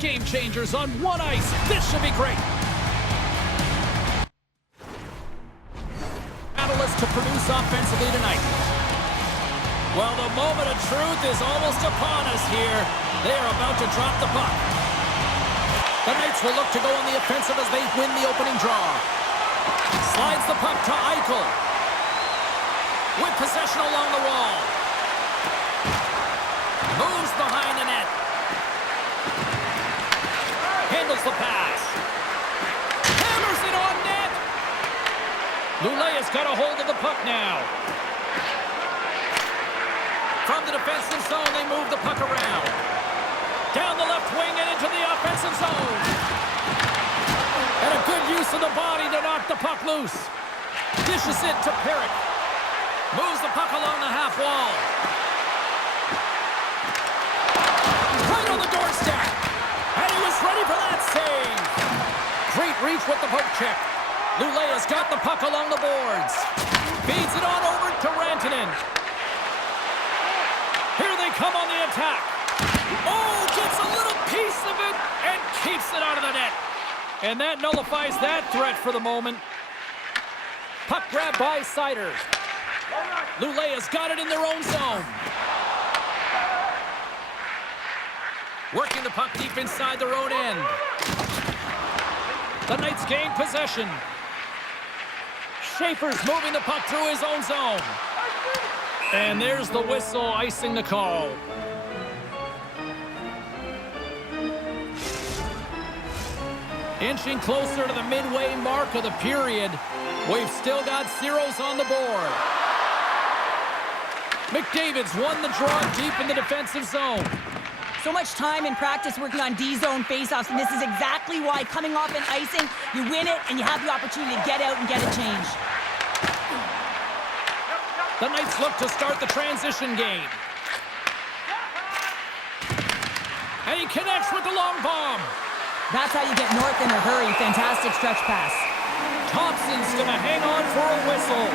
game changers on one ice. This should be great. Catalyst to produce offensively tonight. Well, the moment of truth is almost upon us here. They are about to drop the puck. The Knights will look to go on the offensive as they win the opening draw. Slides the puck to Eichel. With possession along the wall. Moves behind the net. Handles the pass. Hammers it on net. Lulé has got a hold of the puck now. From the defensive zone, they move the puck around. Down the left wing and into the offensive zone. And a good use of the body to knock the puck loose. Dishes it to Perrick. Moves the puck along the half wall. Right on the doorstep. And he was ready for that save. Great reach with the poke check. Lulé has got the puck along the boards. Feeds it on over to Rantanen. Here they come on the attack. Oh, gets a little piece of it and keeps it out of the net. And that nullifies that threat for the moment. Puck grab by Seider. Lulé has got it in their own zone. Working the puck deep inside their own end. The Knights gain possession. Schaefer's moving the puck through his own zone. And there's the whistle icing the call. Inching closer to the midway mark of the period. We've still got zeros on the board. McDavid's won the draw deep in the defensive zone. So much time in practice working on D-zone faceoffs, and this is exactly why coming off an icing, you win it and you have the opportunity to get out and get a change. The Knights look to start the transition game. And he connects with the long bomb. That's how you get north in a hurry. Fantastic stretch pass. Thompson's gonna hang on for a whistle.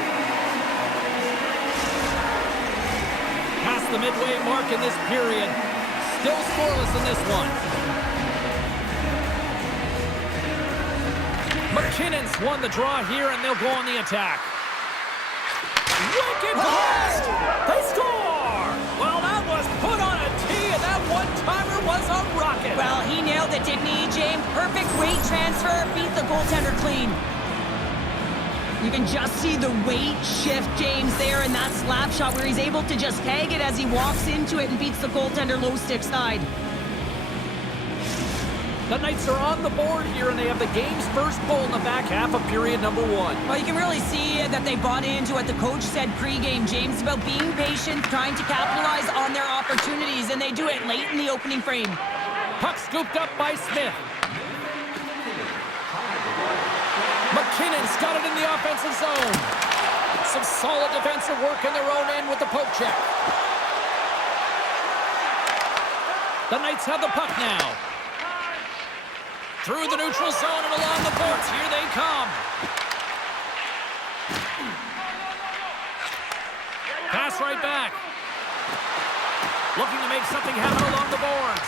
Past the midway mark in this period. Still scoreless in this one. McKinnon's won the draw here, and they'll go on the attack. Wicked blast! They score! Well, that was put on a tee, and that one-timer was a rocket. Well, he nailed it, didn't he, James? Perfect weight transfer, beat the goaltender clean. You can just see the weight shift, James, there in that slap shot where he's able to just tag it as he walks into it and beats the goaltender low stick side. The Knights are on the board here, and they have the game's first goal in the back half of period number one. Well, you can really see that they bought into what the coach said pregame, James, about being patient, trying to capitalize on their opportunities, and they do it late in the opening frame. Puck scooped up by Smith. McKinnon's got it in the offensive zone. Some solid defensive work in their own end with the poke check. The Knights have the puck now. Through the neutral zone and along the boards. Here they come. Pass right back. Looking to make something happen along the boards.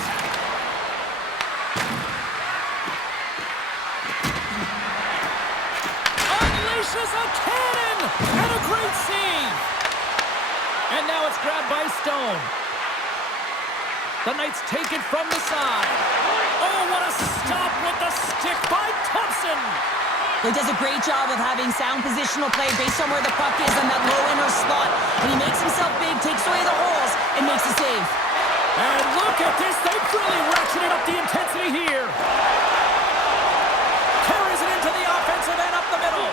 Unleashes a cannon! And a great save! And now it's grabbed by Stone. The Knights take it from the side. Oh, what a stop with the stick by Thompson! He does a great job of having sound positional play based on where the puck is in that low inner slot. And he makes himself big, takes away the holes, and makes a save. And look at this. They've really ratcheted up the intensity here. Carries it into the offensive end up the middle.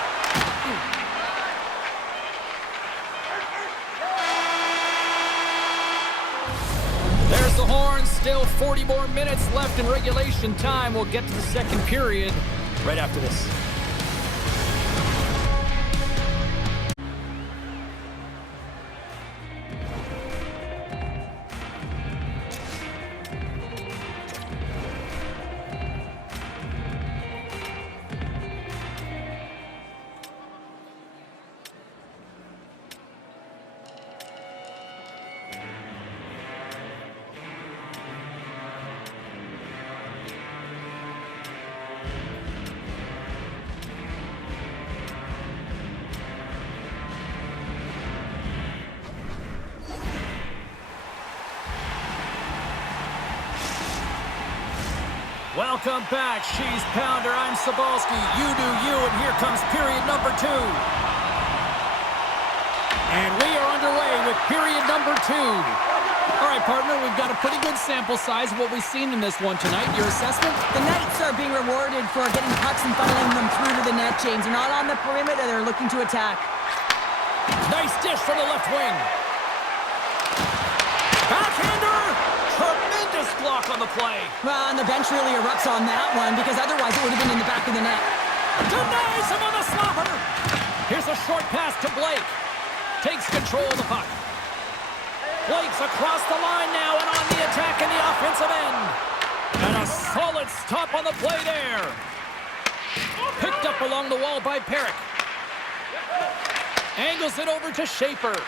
There's the horn. Still 40 more minutes left in regulation time. We'll get to the second period right after this. Welcome back, Cheese Pounder. I'm Sabalski. You do you, and here comes period number 2. And we are underway with period number 2. All right, partner, we've got a pretty good sample size of what we've seen in this one tonight. Your assessment? The Knights are being rewarded for getting pucks and funneling them through to the net, James. They're not on the perimeter. They're looking to attack. Nice dish from the left wing. Backhander! Tremendous block on the play. Well, and the bench really erupts on that one because otherwise it would have been in the back of the net. Denies him on the slapper. Here's a short pass to Blake. Takes control of the puck. Blake's across the line now and on the attack in the offensive end. And a solid stop on the play there. Picked up along the wall by Perrick. Angles it over to Schaefer.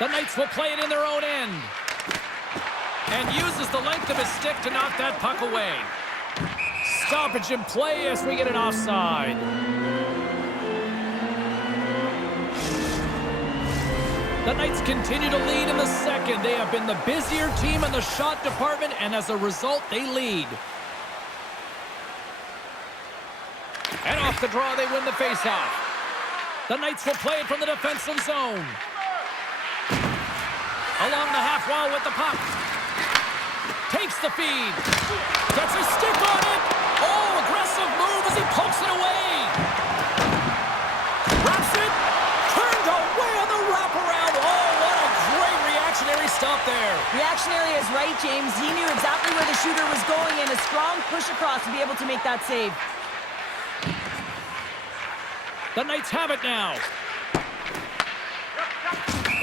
The Knights will play it in their own end. And uses the length of his stick to knock that puck away. Stoppage in play as we get an offside. The Knights continue to lead in the second. They have been the busier team in the shot department, and as a result, they lead. And off the draw, they win the faceoff. The Knights will play it from the defensive zone. Along the half wall with the puck. Takes the feed. Gets a stick on it. Oh, aggressive move as he pokes it away. Wraps it. Turned away on the wraparound. Oh, what a great reactionary stop there. Reactionary is right, James. He knew exactly where the shooter was going and a strong push across to be able to make that save. The Knights have it now.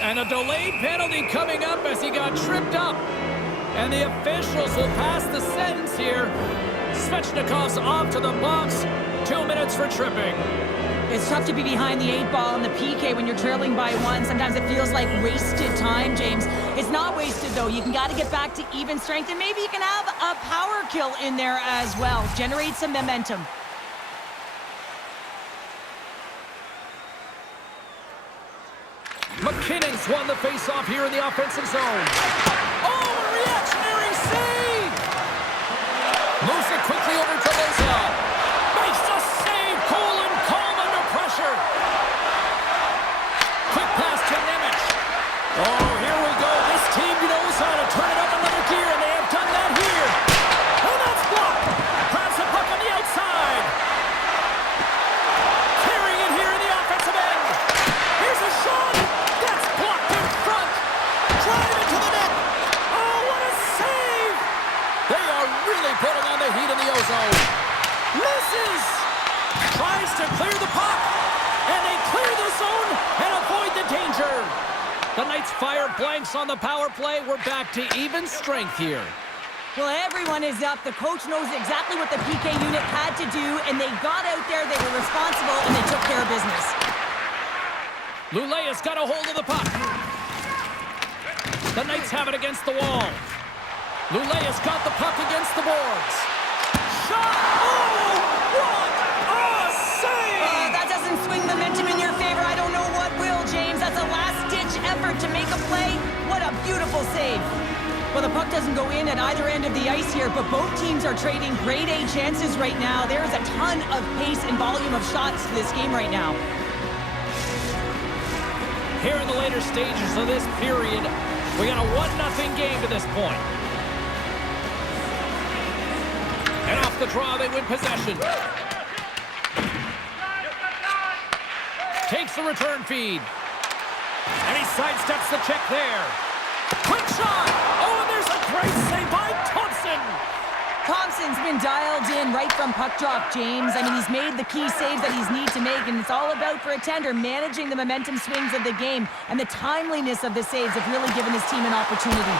And a delayed penalty coming up as he got tripped up. And the officials will pass the sentence here. Svechnikov's off to the box. 2 minutes for tripping. It's tough to be behind the 8 ball in the PK when you're trailing by 1. Sometimes it feels like wasted time, James. It's not wasted, though. You can got to get back to even strength, and maybe you can have a power kill in there as well. Generate some momentum. McKinnon's won the face-off here in the offensive zone. Oh, a reactionary save! Moves it quickly over to Lozell. Makes the save, cool and calm under pressure. Quick pass to Nemec. Oh, here we go. This team knows how to turn it up another gear, and they have done that here. Oh, that's blocked. Grabs the puck on the outside. Carrying it here in the offensive end. Here's a shot. That's blocked in front. Drive it to the net. Oh, what a save. They are really putting on the heat in the ozone. Misses. Tries to clear the puck. And they clear the zone and avoid the danger. The Knights fire blanks on the power play. We're back to even strength here. Well, everyone is up. The coach knows exactly what the PK unit had to do, and they got out there, they were responsible, and they took care of business. Lulea's got a hold of the puck. The Knights have it against the wall. Lulea's got the puck against the boards. Shot! Oh, what a save! That doesn't swing momentum in your favor. I don't know what will, James. That's a last-ditch effort to make a play. What a beautiful save. Well, the puck doesn't go in at either end of the ice here, but both teams are trading grade A chances right now. There is a ton of pace and volume of shots to this game right now. Here in the later stages of this period, we got a 1-0 game to this point. And off the draw, they win possession. Takes the return feed. And he sidesteps the check there. Quick shot! Oh, and there's a great save by Thompson! Thompson's been dialed in right from puck drop, James. I mean, he's made the key saves that he's need to make, and it's all about, for a tender, managing the momentum swings of the game, and the timeliness of the saves have really given his team an opportunity.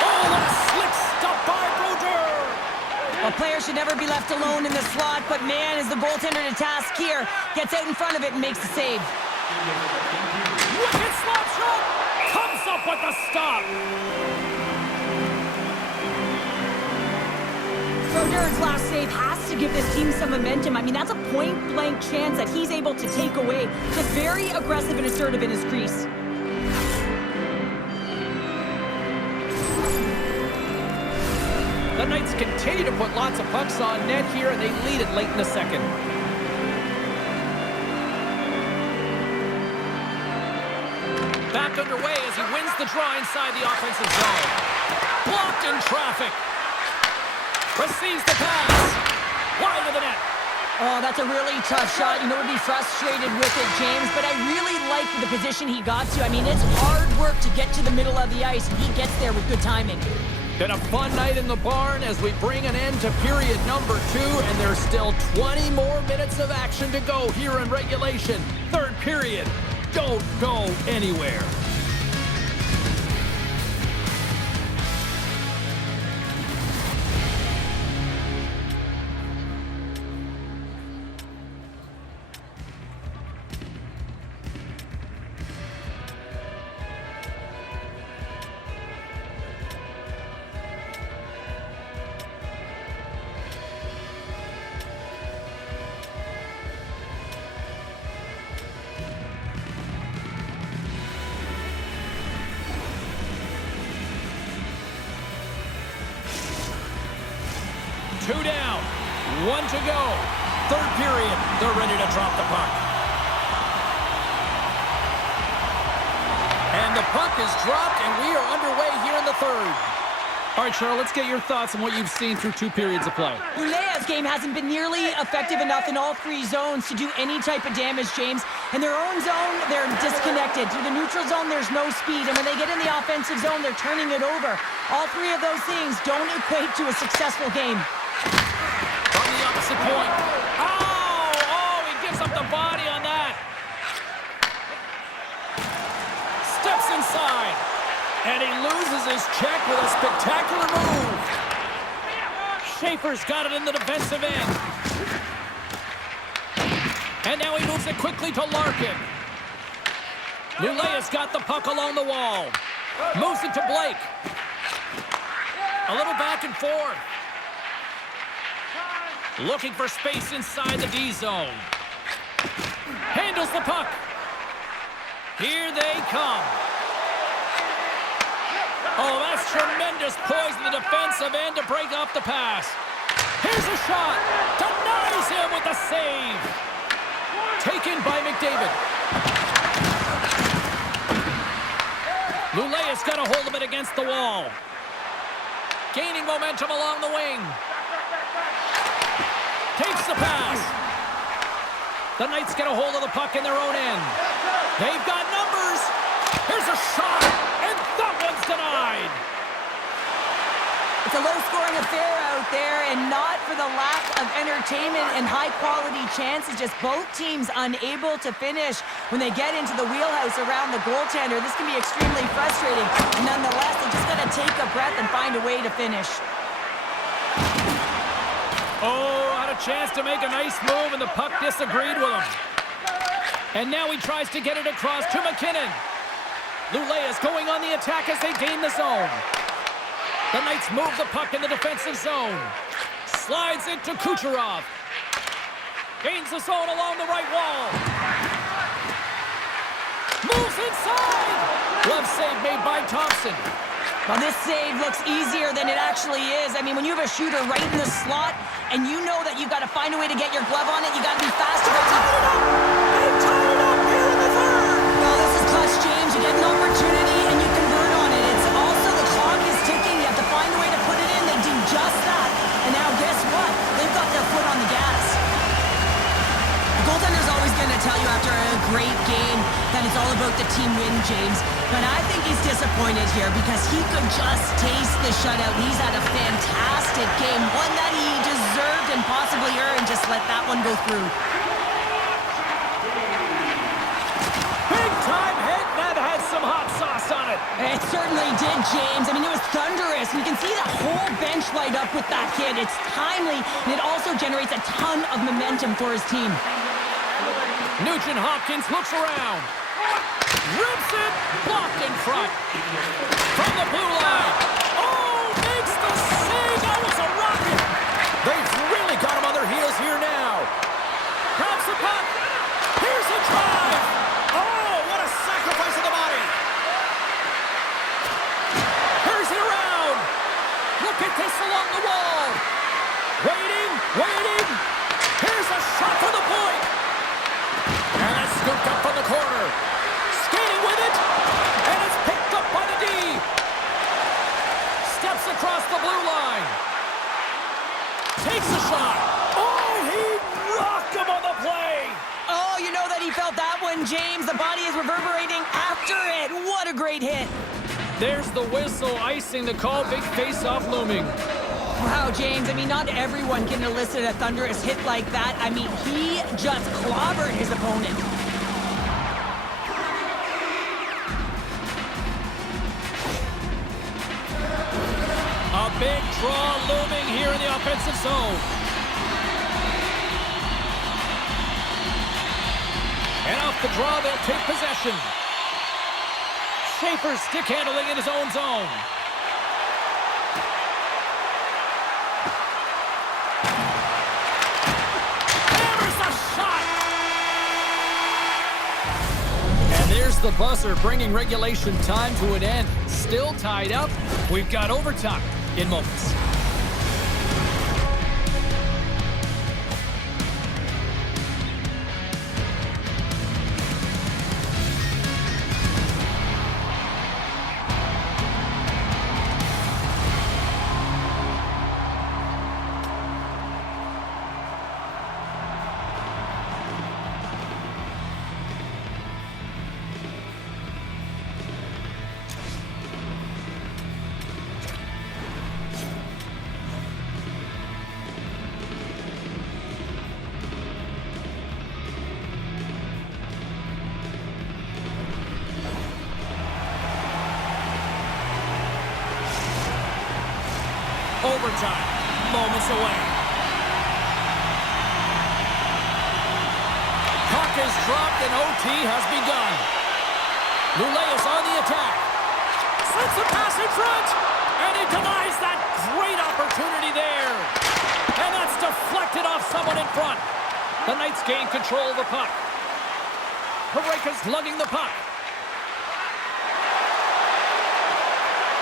Oh, what a slick stop by Brodeur! A player should never be left alone in the slot, but man, is the goaltender to task here. Gets out in front of it and makes the save. Wicked slap shot! Comes up with the stop! Brodeur's last save has to give this team some momentum. I mean, that's a point-blank chance that he's able to take away. Just very aggressive and assertive in his crease. The Knights continue to put lots of pucks on net here, and they lead it late in the second. Back underway as he wins the draw inside the offensive zone. Blocked in traffic. Receives the pass. Wide of the net. Oh, that's a really tough shot. You know, we'd be frustrated with it, James, but I really like the position he got to. I mean, it's hard work to get to the middle of the ice, and he gets there with good timing. Been a fun night in the barn as we bring an end to period number 2, and there's still 20 more minutes of action to go here in regulation. Third period. Don't go anywhere. Two down, one to go. Third period, they're ready to drop the puck. And the puck is dropped, and we are underway here in the third. All right, Cheryl, let's get your thoughts on what you've seen through 2 periods of play. Ulea's game hasn't been nearly effective enough in all 3 zones to do any type of damage, James. In their own zone, they're disconnected. Through the neutral zone, there's no speed. And when they get in the offensive zone, they're turning it over. All 3 of those things don't equate to a successful game. From the opposite point. Oh, he gives up the body on that. Steps inside. And he loses his check with a spectacular move. Schaefer's got it in the defensive end. And now he moves it quickly to Larkin. Lulea's got the puck along the wall. Moves it to Blake. A little back and forth. Looking for space inside the D zone. Handles the puck. Here they come. Oh, that's tremendous poise in the defensive end to break off the pass. Here's a shot. Denies him with the save. Taken by McDavid. Lulea's got a hold of it against the wall. Gaining momentum along the wing. Takes the pass. The Knights get a hold of the puck in their own end. They've got numbers. Here's a shot, and that one's denied. It's a low-scoring affair out there, and not for the lack of entertainment and high-quality chances. Just both teams unable to finish when they get into the wheelhouse around the goaltender. This can be extremely frustrating. And nonetheless, they just got to take a breath and find a way to finish. Oh, had a chance to make a nice move, and the puck disagreed with him. And now he tries to get it across to McKinnon. Lulea's going on the attack as they gain the zone. The Knights move the puck in the defensive zone. Slides it to Kucherov. Gains the zone along the right wall. Moves inside. Glove save made by Thompson. Well, this save looks easier than it actually is. I mean, when you have a shooter right in the slot and you know that you've got to find a way to get your glove on it, you got to be faster. They tied it up here in the third. Well, this is clutch, James. You get an opportunity and you convert on it. It's also the clock is ticking. You have to find a way to put it in. They do just that. And now guess what? They've got their foot on the gas. The goaltender's always going to tell you after a great game that it's all about the team win, James. But I think he's disappointed here because he could just taste the shutout. He's had a fantastic game, one that he deserved and possibly earned. Just let that one go through. Big time hit that had some hot sauce on it. It certainly did, James. I mean, it was thunderous. You can see the whole bench light up with that hit. It's timely, and it also generates a ton of momentum for his team. Nugent Hopkins looks around. Rips it. Blocked in front. From the blue line. Oh, makes the save. That was a rocket. They've really got him on their heels here now. Grabs the puck. Here's a drive. Oh, what a sacrifice of the body. Here's it around. Look at this along the wall. Makes the shot. Oh, he rocked him on the play. Oh, you know that he felt that one, James. The body is reverberating after it. What a great hit. There's the whistle, icing the call. Big face-off looming. Wow, James, I mean, not everyone can elicit a thunderous hit like that. I mean, he just clobbered his opponent. A big draw looming here in the offensive zone. And off the draw, they'll take possession. Schaefer stick handling in his own zone. The buzzer bringing regulation time to an end. Still tied up. We've got overtime in moments. Overtime, moments away. Puck is dropped and OT has begun. Luleus on the attack. Sends the pass in front. And he denies that great opportunity there. And that's deflected off someone in front. The Knights gain control of the puck. Pareka's lugging the puck.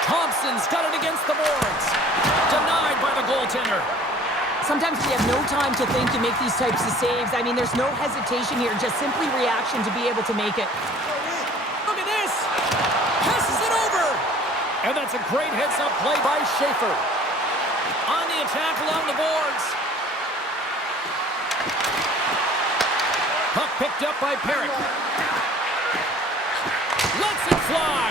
Thompson's got it against the boards. Denied by the goaltender. Sometimes we have no time to think and make these types of saves. I mean, there's no hesitation here, just simply reaction to be able to make it. Look at this. Passes it over. And that's a great heads-up play by Schaefer. On the attack along the boards. Puck picked up by Perek. Lets it fly.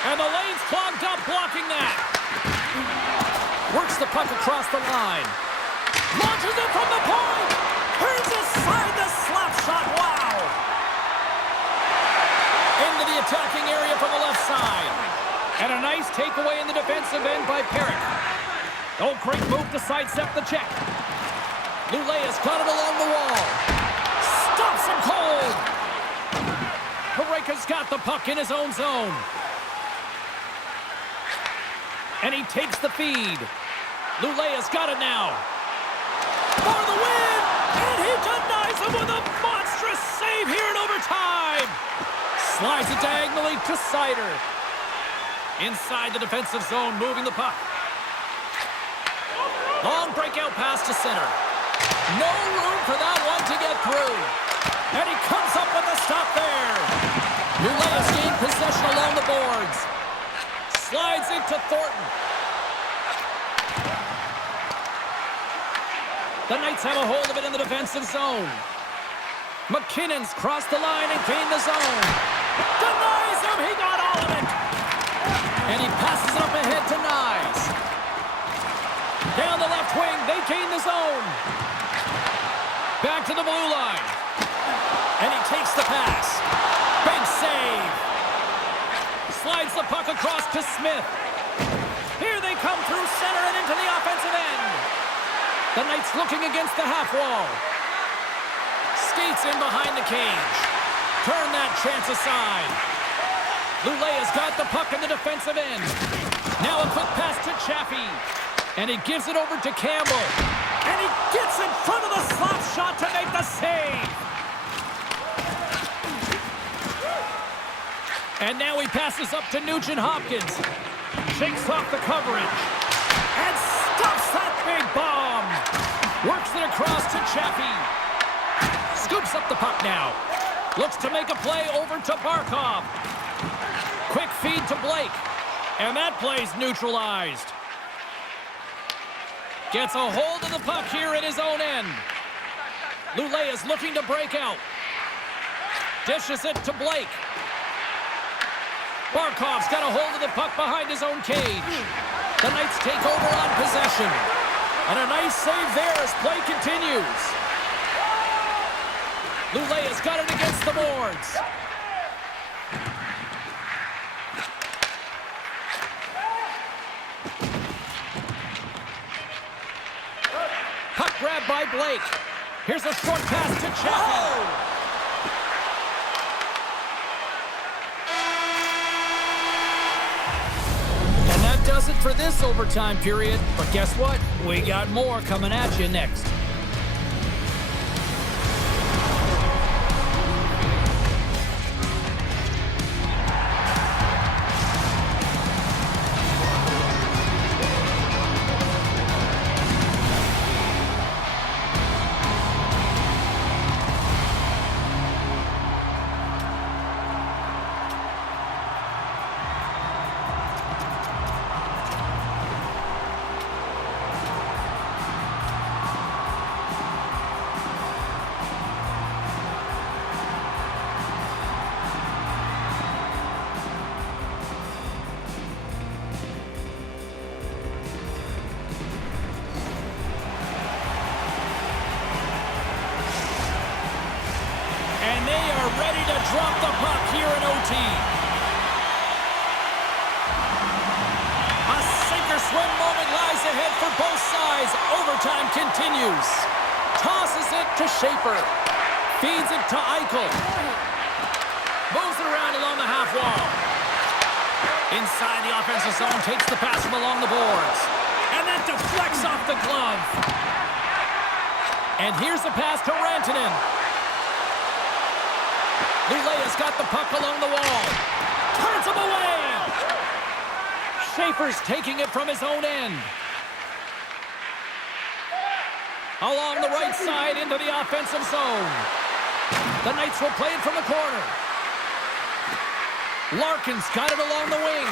And the lane's clogged up, blocking that. Works the puck across the line. Launches it from the point. Turns aside the slap shot. Wow. Into the attacking area from the left side. And a nice takeaway in the defensive end by Perek. Oh, great move to sidestep the check. Luleus got it along the wall. Stops him cold. Pareka's got the puck in his own zone. And he takes the feed. Luleus got it now. For the win! And he denies him with a monstrous save here in overtime. Slides it diagonally to Seider. Inside the defensive zone, moving the puck. Long breakout pass to center. No room for that one to get through. And he comes up with a stop there. Luleus gained possession along the boards. Slides into Thornton. The Knights have a hold of it in the defensive zone. McKinnon's crossed the line and gained the zone. Denies him, he got all of it. And he passes it up ahead to Nyes. Down the left wing, they gain the zone. Back to the blue line. And he takes the pass. Big save. Slides the puck across to Smith. Here they come through center and into the offensive end. The Knights looking against the half wall. Skates in behind the cage. Turn that chance aside. Luleus got the puck in the defensive end. Now a quick pass to Chaffee. And he gives it over to Campbell. And he gets in front of the slap shot to make the save. And now he passes up to Nugent-Hopkins. Shakes off the coverage. And stops that big bomb. Works it across to Chaffee. Scoops up the puck now. Looks to make a play over to Barkov. Quick feed to Blake. And that play's neutralized. Gets a hold of the puck here in his own end. Lulé is looking to break out. Dishes it to Blake. Barkov's got a hold of the puck behind his own cage. The Knights take over on possession. And a nice save there as play continues. Lulé has got it against the boards. Puck grab by Blake. Here's a short pass to Cheaten. And that does it for this overtime period. But guess what? We got more coming at you next. Ready to drop the puck here in OT. A sink-or-swim moment lies ahead for both sides. Overtime continues. Tosses it to Schaefer. Feeds it to Eichel. Moves it around along the half wall. Inside the offensive zone, takes the pass from along the boards. And then deflects off the glove. And here's the pass to Rantanen. Lulé has got the puck along the wall. Turns him away. Schaefer's taking it from his own end. Along the right side into the offensive zone. The Knights will play it from the corner. Larkin's got it along the wing.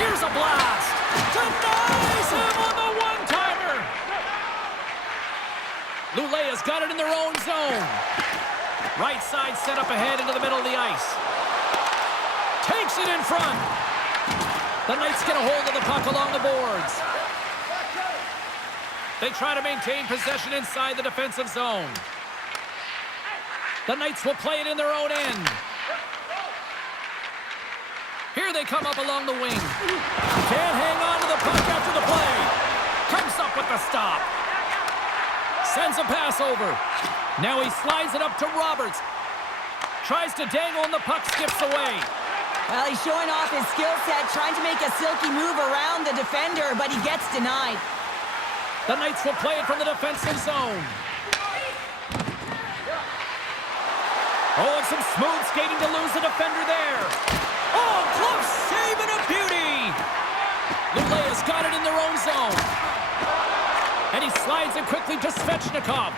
Here's a blast. Denies him on the one-timer. Lulé has got it in their own zone. Right side set up ahead into the middle of the ice. Takes it in front. The Knights get a hold of the puck along the boards. They try to maintain possession inside the defensive zone. The Knights will play it in their own end. Here they come up along the wing. Can't hang on to the puck after the play. Comes up with the stop. Sends a pass over. Now he slides it up to Roberts. Tries to dangle and the puck skips away. Well, he's showing off his skill set, trying to make a silky move around the defender, but he gets denied. The Knights will play it from the defensive zone. Oh, and some smooth skating to lose the defender there. Oh, close save and a beauty. Lulé has got it in their own zone. And he slides it quickly to Svechnikov.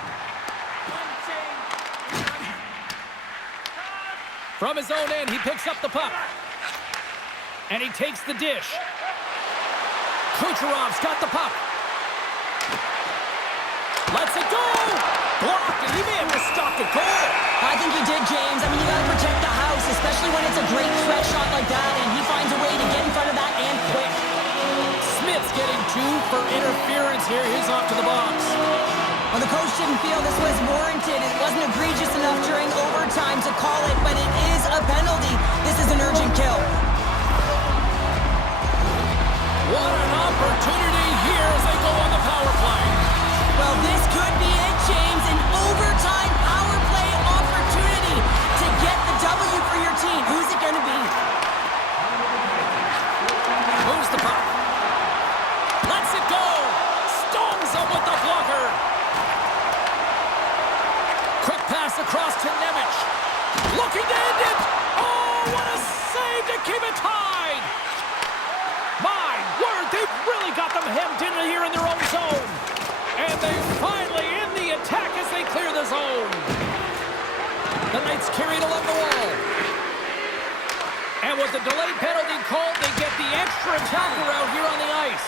From his own end, he picks up the puck. And he takes the dish. Kucherov's got the puck. Lets it go! Blocked, and he may have just stopped a goal. I think he did, James. I mean, you gotta protect the house, especially when it's a great threat shot like that, and he finds a way to get in front of that and quick. Smith's getting 2 for interference here. He's off to the box. Well, the coach didn't feel this was warranted. It wasn't egregious enough during overtime to call it, but it is a penalty. This is an urgent kill. What an opportunity here as they go on the power play. Well, this could be it, James. An overtime power play opportunity to get the W for your team. Who's it going to be? Moves the puck. Lets it go. Stones him with the blocker. Quick pass across to Nemec. Looking to end it. Oh, what a save to keep it tied. My word, they've really got them hemmed in here in their own zone. And they finally end the attack as they clear the zone. The Knights carry it along the wall. And with the delayed penalty called, they get the extra attacker out here on the ice.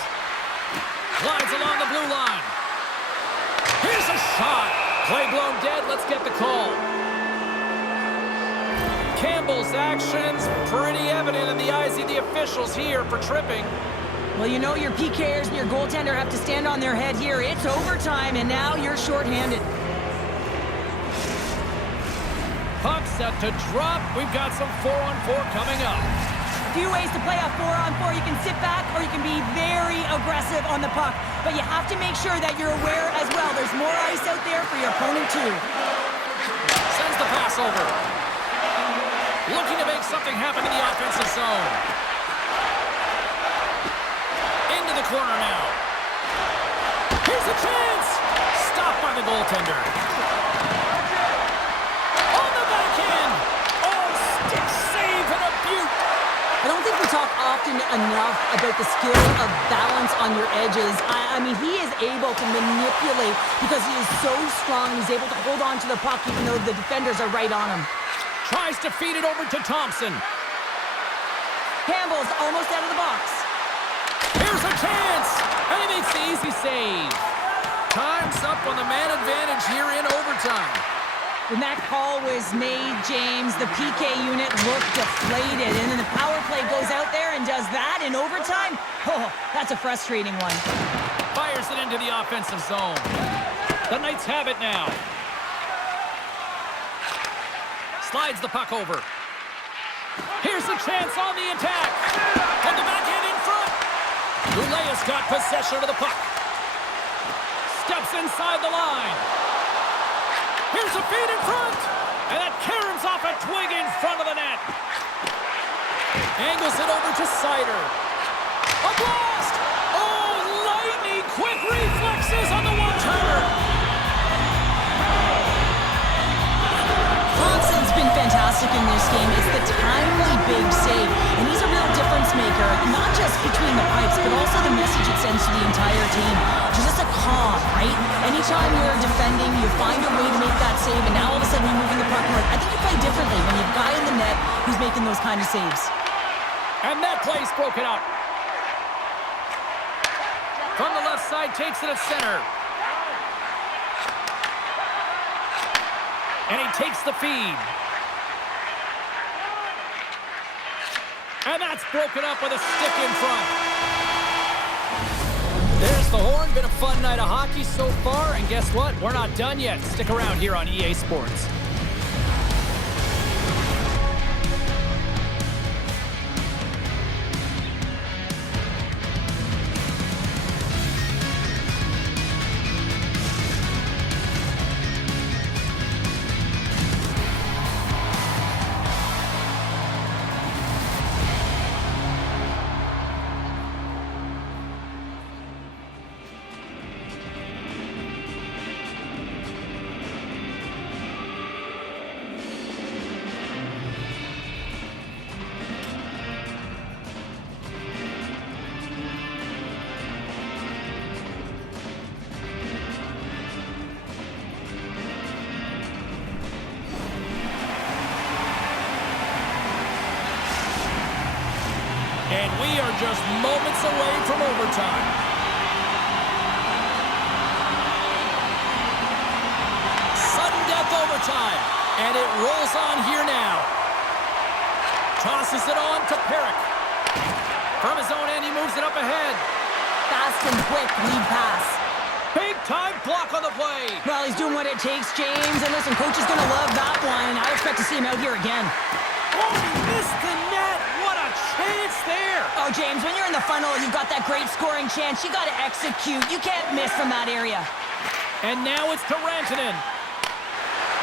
Glides along the blue line. Here's a shot. Play blown dead. Let's get the call. Campbell's actions pretty evident in the eyes of the officials here for tripping. Well, you know your PKers and your goaltender have to stand on their head here. It's overtime, and now you're shorthanded. Puck set to drop. We've got some 4-on-4 coming up. A few ways to play a 4-on-4. You can sit back or you can be very aggressive on the puck. But you have to make sure that you're aware as well. There's more ice out there for your opponent too. Sends the pass over. Looking to make something happen in the offensive zone. Into the corner now. Here's a chance. Stopped by the goaltender. On the backhand. Oh, stick save and a beaut. I don't think we talk often enough about the skill of balance on your edges. I mean, he is able to manipulate because he is so strong. He's able to hold on to the puck even though the defenders are right on him. Tries to feed it over to Thompson. Campbell's almost out of the box. Here's a chance. And he makes the easy save. Time's up on the man advantage here in overtime. When that call was made, James, the PK unit looked deflated. And then the power play goes out there and does that in overtime? Oh, that's a frustrating one. Fires it into the offensive zone. The Knights have it now. Slides the puck over. Here's a chance on the attack. On the backhand in front. Goulet's got possession of the puck. Steps inside the line. Here's a feed in front. And that caroms off a twig in front of the net. Angles it over to Sider. A blast! Oh, lightning quick reflexes on the one-timer. Thompson's been fantastic in this game. It's the timely big save. And he's a real difference maker, not just between the pipes, but also the message it sends to the entire team. Just a calm, right? Anytime you're defending, you find a way to make that save, and now all of a sudden you're moving the puck north. I think you play differently when you have a guy in the net who's making those kind of saves. And that play's broken up. From the left side, takes it at center. And he takes the feed. And that's broken up with a stick in front. There's the horn. Been a fun night of hockey so far. And guess what? We're not done yet. Stick around here on EA Sports. And we are just moments away from overtime. Sudden death overtime. And it rolls on here now. Tosses it on to Perrick. From his own end, he moves it up ahead. Fast and quick lead pass. Big time block on the play. Well, he's doing what it takes, James. And listen, coach is going to love that one. I expect to see him out here again. Oh, he missed the net. What a chance there. Oh, James, when you're in the funnel, you've got that great scoring chance. You got to execute. You can't miss from that area. And now it's to Rantanen.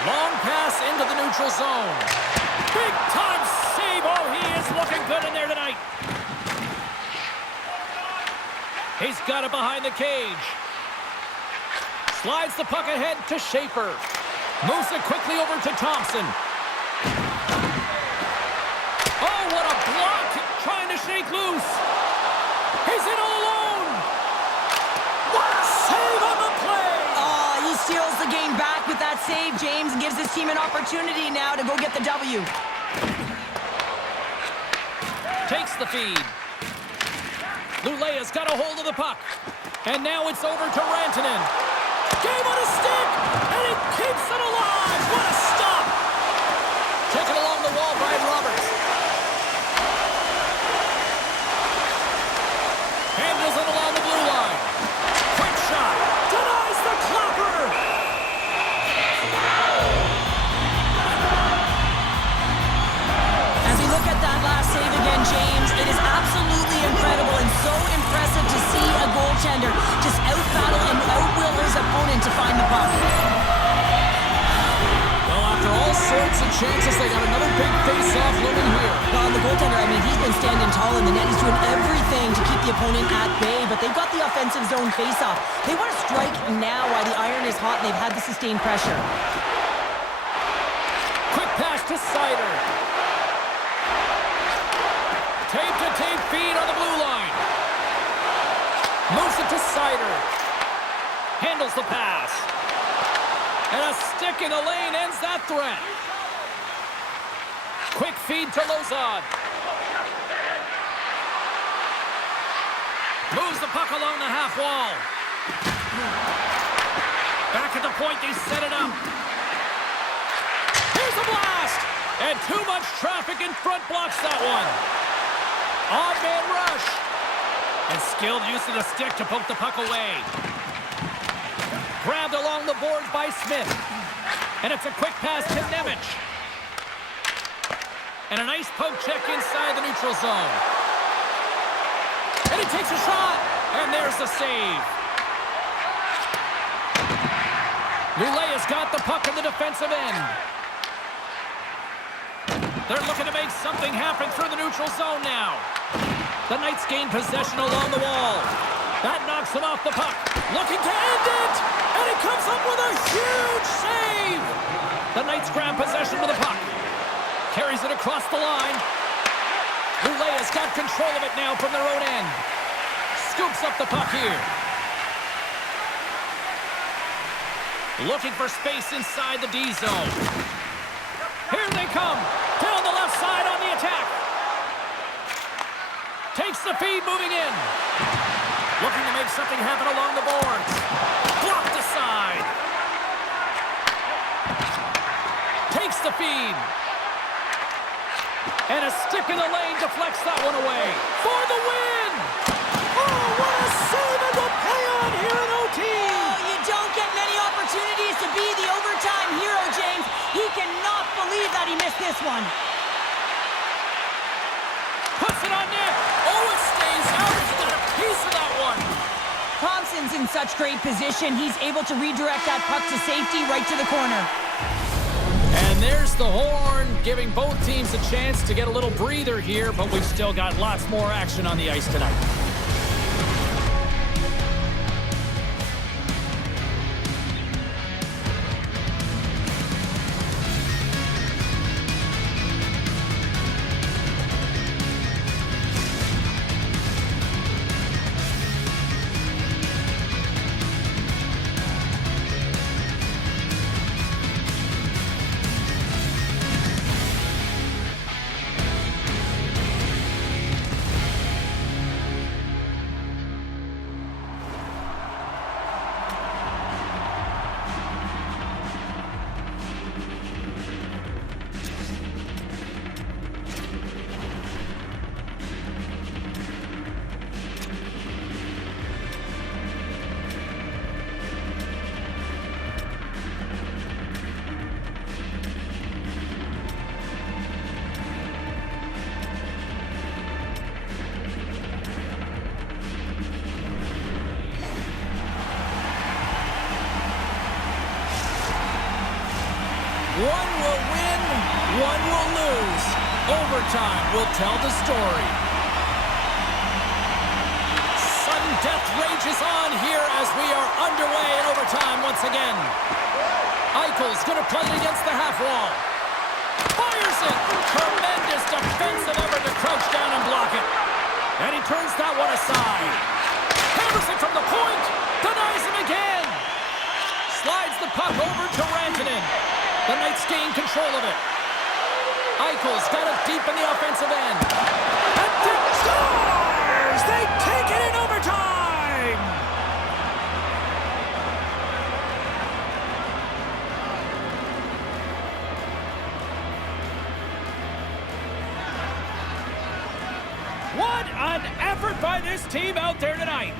Long pass into the neutral zone. Big time save. Oh, he is looking good in there tonight. He's got it behind the cage. Slides the puck ahead to Schaefer. Moves it quickly over to Thompson. Oh, what a block. Trying to shake loose. He's in all alone. What a save on the play. Oh, he steals the game back with that save, James, and gives his team an opportunity now to go get the W. Takes the feed. Lulea's got a hold of the puck. And now it's over to Rantanen. Game on a stick, and he keeps it alive. What a stop! Taken along the wall by Roberts. Handles it along the blue line. Quick shot. Denies the clapper. As we look at that last save again, James, it is absolutely incredible and so impressive to see a goaltender just out-battle and out-will his opponent to find the puck. Well, after all sorts of chances, they got another big face-off looming here. Well, the goaltender, I mean, he's been standing tall in the net. He's doing everything to keep the opponent at bay, but they've got the offensive zone face-off. They want to strike now while the iron is hot and they've had the sustained pressure. Quick pass to Seider. Tape-to-tape feed on the blue line. Moves it to Seider. Handles the pass. And a stick in the lane ends that threat. Quick feed to Lozad. Moves the puck along the half wall. Back at the point, they set it up. Here's a blast! And too much traffic in front blocks that one. Odd man rush. And skilled use of the stick to poke the puck away. Grabbed along the boards by Smith. And it's a quick pass to Nemec. And a nice poke check inside the neutral zone. And he takes a shot. And there's the save. Lulea's got the puck in the defensive end. They're looking to make something happen through the neutral zone now. The Knights gain possession along the wall. That knocks him off the puck. Looking to end it! And he comes up with a huge save! The Knights grab possession of the puck. Carries it across the line. Lulea's got control of it now from their own end. Scoops up the puck here. Looking for space inside the D zone. Here they come. Down the left side on the attack. Takes the feed moving in. Looking to make something happen along the boards. Blocked aside. Takes the feed. And a stick in the lane deflects that one away. For the win! Oh, what a save and the play on here in OT! Oh, you don't get many opportunities to be the overtime hero, James. He cannot believe that he missed this one. Puts it on net. Oh, it stays out. He got a piece of that one. Thompson's in such great position. He's able to redirect that puck to safety right to the corner. And there's the horn, giving both teams a chance to get a little breather here, but we've still got lots more action on the ice tonight. One will win, one will lose. Overtime will tell the story. Sudden death rages on here as we are underway in overtime once again. Eichel's going to play it against the half wall. Fires it! Tremendous defensive effort to crouch down and block it. And he turns that one aside. Hammers it from the point. Denies him again. Slides the puck over to Rantanen. The Knights gain control of it. Eichel's got it deep in the offensive end. And Dick scores! They take it in overtime! effort by this team out there tonight.